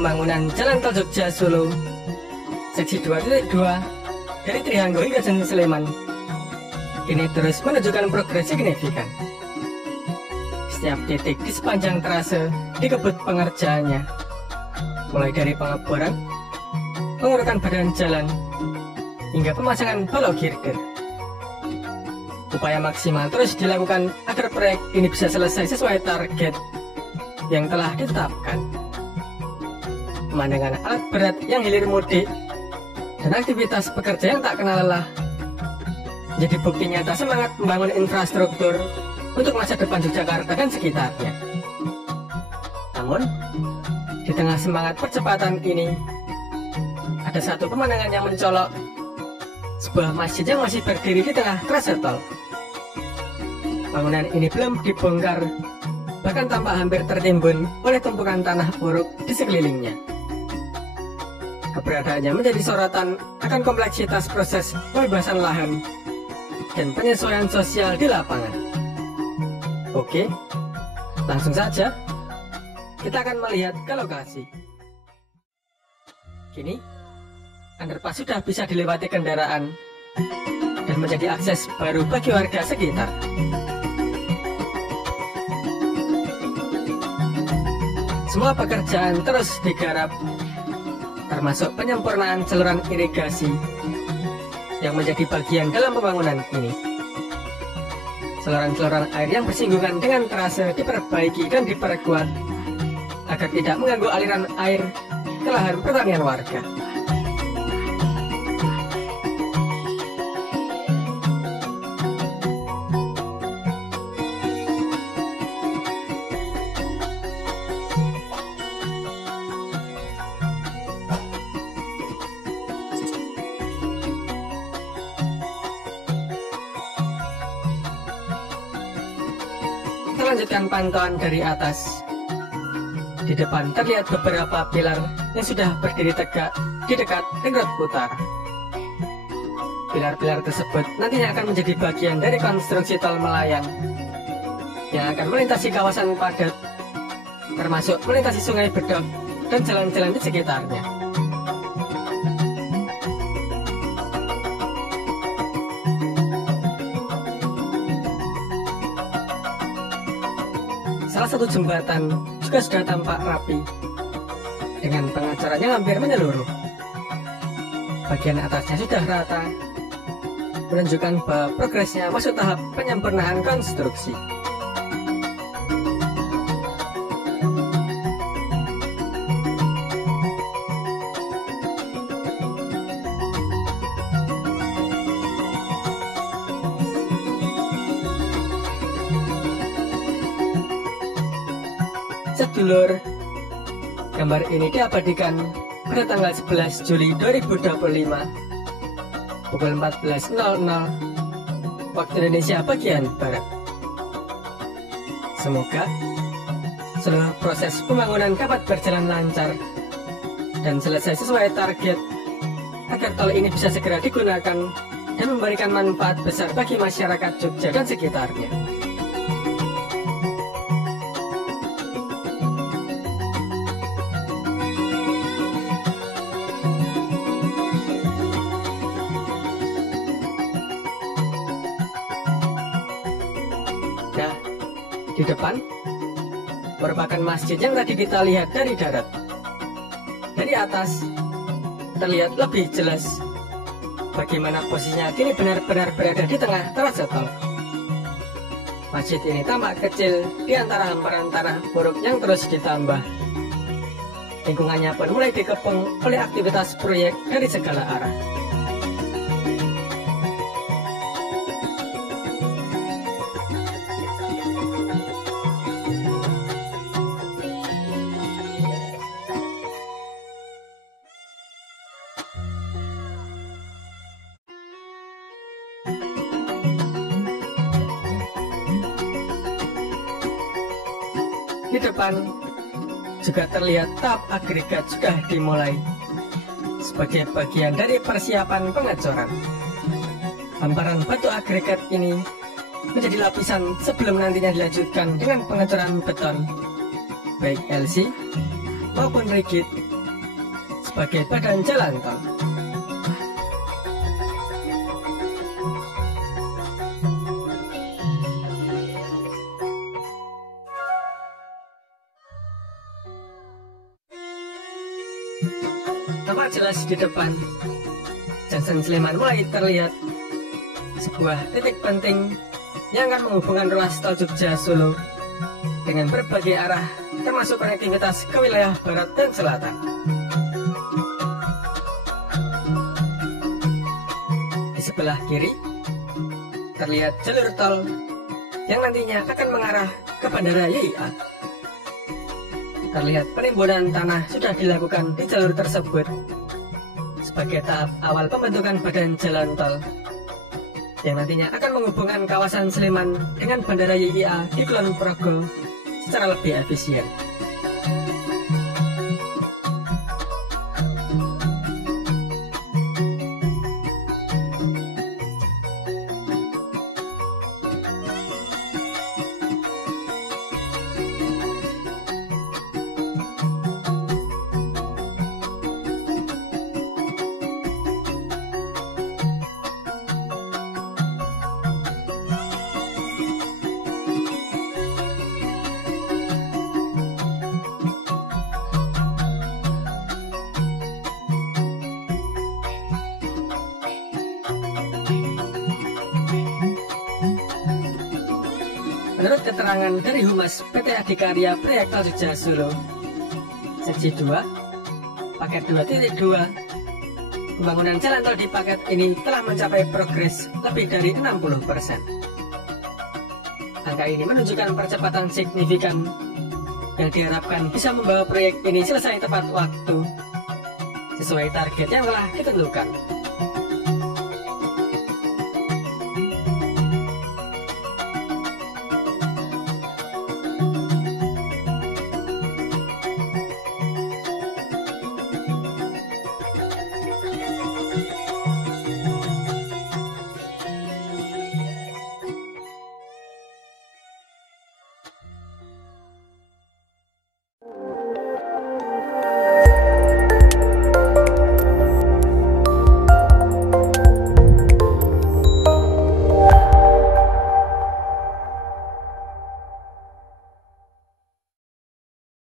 pembangunan Jalan Tol Jogja Solo seksi 2.2 dari Trihanggo hingga Jalan Sleman kini terus menunjukkan progres signifikan. Setiap titik di sepanjang trase dikebut pengerjaannya, mulai dari pengeboran, pengurukan badan jalan, hingga pemasangan balok girder. Upaya maksimal terus dilakukan agar proyek ini bisa selesai sesuai target yang telah ditetapkan. Pemandangan alat berat yang hilir mudik dan aktivitas pekerja yang tak kenal lelah jadi bukti nyata semangat membangun infrastruktur untuk masa depan Yogyakarta dan sekitarnya. Namun, di tengah semangat percepatan ini, ada satu pemandangan yang mencolok, sebuah masjid yang masih berdiri di tengah trase tol. Bangunan ini belum dibongkar, bahkan tampak hampir tertimbun oleh tumpukan tanah buruk di sekelilingnya. Keberadaannya menjadi sorotan akan kompleksitas proses pembebasan lahan dan penyesuaian sosial di lapangan. Oke, langsung saja kita akan melihat ke lokasi. Kini, underpass sudah bisa dilewati kendaraan dan menjadi akses baru bagi warga sekitar. Semua pekerjaan terus digarap, termasuk penyempurnaan saluran irigasi yang menjadi bagian dalam pembangunan ini. Saluran-saluran air yang bersinggungan dengan trase diperbaiki dan diperkuat agar tidak mengganggu aliran air ke lahan pertanian warga. Lanjutkan pantauan dari atas. Di depan terlihat beberapa pilar yang sudah berdiri tegak di dekat ring road utara. Pilar-pilar tersebut nantinya akan menjadi bagian dari konstruksi tol melayang yang akan melintasi kawasan padat, termasuk melintasi Sungai Bedok dan jalan-jalan di sekitarnya. Salah satu jembatan juga sudah tampak rapi dengan pengacaranya hampir menyeluruh. Bagian atasnya sudah rata, menunjukkan bahwa progresnya masuk tahap penyempurnaan konstruksi. Sedulur, gambar ini diabadikan pada tanggal 11 Juli 2025 pukul 14.00 waktu Indonesia bagian Barat. Semoga seluruh proses pembangunan dapat berjalan lancar dan selesai sesuai target agar tol ini bisa segera digunakan dan memberikan manfaat besar bagi masyarakat Jogja dan sekitarnya. Nah, di depan merupakan masjid yang tadi kita lihat dari darat. Dari atas terlihat lebih jelas bagaimana posisinya kini benar-benar berada di tengah trase tol. Masjid ini tampak kecil di antara hamparan tanah buruk yang terus ditambah. Lingkungannya pun mulai dikepung oleh aktivitas proyek dari segala arah. Di depan juga terlihat tahap agregat sudah dimulai sebagai bagian dari persiapan pengecoran. Hamparan batu agregat ini menjadi lapisan sebelum nantinya dilanjutkan dengan pengecoran beton, baik LC maupun rigid sebagai badan jalan tol. Tampak jelas di depan Junction Sleman mulai terlihat sebuah titik penting yang akan menghubungkan ruas tol Jogja Solo dengan berbagai arah, termasuk konektivitas ke wilayah barat dan selatan. Di sebelah kiri terlihat jalur tol yang nantinya akan mengarah ke Bandara YIA. Terlihat penimbunan tanah sudah dilakukan di jalur tersebut sebagai tahap awal pembentukan badan jalan tol yang nantinya akan menghubungkan kawasan Sleman dengan Bandara YIA di Kulon Progo secara lebih efisien. Menurut keterangan dari Humas PT Adikarya Proyek Tol Jogja Solo, Seksi 2, Paket 2.2, pembangunan jalan tol di paket ini telah mencapai progres lebih dari 60%. Angka ini menunjukkan percepatan signifikan yang diharapkan bisa membawa proyek ini selesai tepat waktu sesuai target yang telah ditentukan.